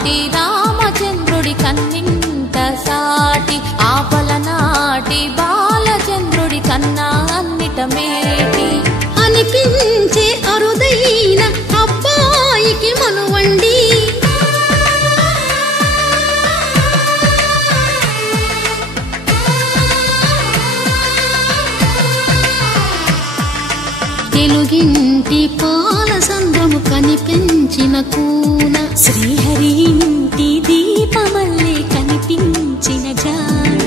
నాటి రామచంద్రుడి కన్నింట సాటి ఆపల నాటి బాలచంద్రుడి కన్నా అన్నిట మేటి అనిపించే అరుదైన అబ్బాయికి మనువండి తెలుగింటి పాల సంద్రము కనిపించిన కూన శ్రీహరి ఇంటి దీపమల్లే కనిపించిన జాడ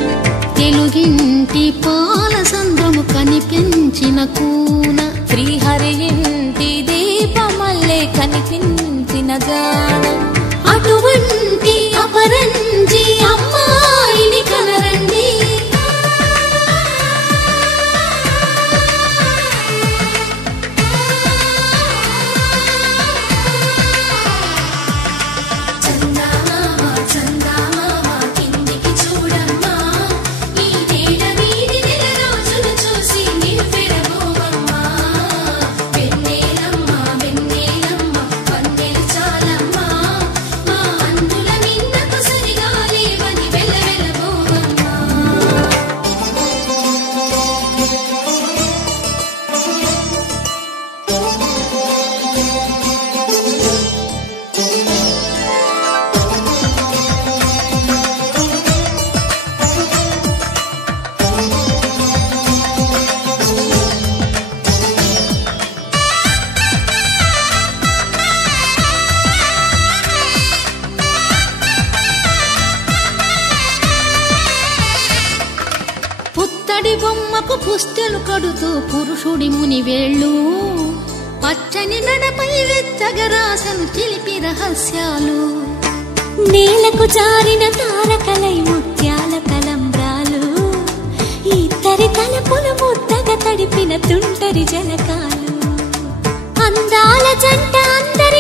తెలుగింటి పాల సంద్రము కనిపించిన కూన శ్రీహరి ఇంటి దీపమల్లే కనిపించిన జాడ అటువంటి అపరంజి అమ్మాయిని కనరండి పుత్తడి బొమ్మకు పుస్తెలు కడుతూ పురుషుడి ముని వేళ్ళు పచ్చని నడపై వెచ్చగరాసను చిలిపి రహస్యాలు నేలకు జారిన తారకలై ముత్యాల తలంబ్రాలు ఇద్దరి తలపులు ముద్దగా తడిపిన తుంటరి జలకాలు అందాల జంట అందరి